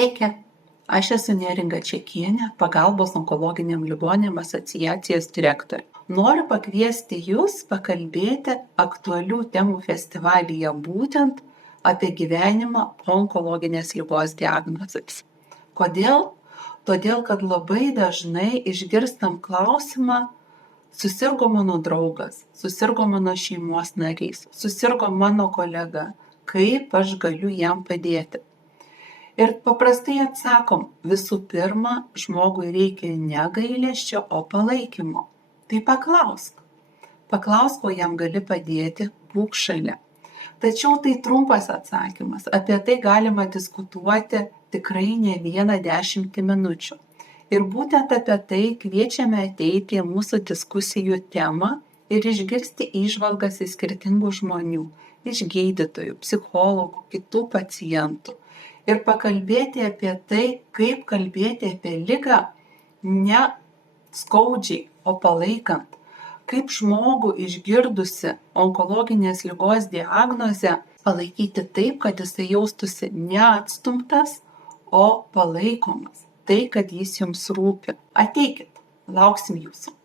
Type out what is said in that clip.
Sveiki, aš esu Neringa Čekienė, pagalbos onkologiniam ligoniam asociacijos direktorė. Noriu pakviesti Jūs pakalbėti aktualių temų festivalyje būtent apie gyvenimą onkologinės ligos diagnozės. Kodėl? Todėl, kad labai dažnai išgirstam klausimą: susirgo mano draugas, susirgo mano šeimos narys, susirgo mano kolega, kaip aš galiu jam padėti? Ir paprastai atsakom, visų pirma, žmogui reikia ne gailesčio, o palaikymo. Tai paklausk, kuo jam gali padėti, būk šalia. Tačiau tai trumpas atsakymas, apie tai galima diskutuoti tikrai ne 10 minučių. Ir būtent apie tai kviečiame ateiti į mūsų diskusijų temą ir išgirsti įžvalgas iš skirtingų žmonių, iš gydytojų, psichologų, kitų pacientų. Ir pakalbėti apie tai, kaip kalbėti apie ligą ne skaudžiai, o palaikant. Kaip žmogų išgirdusi onkologinės ligos diagnozę palaikyti taip, kad jisai jaustųsi neatstumtas, o palaikomas. Tai, kad jis jums rūpi. Ateikit, lauksim Jūsų.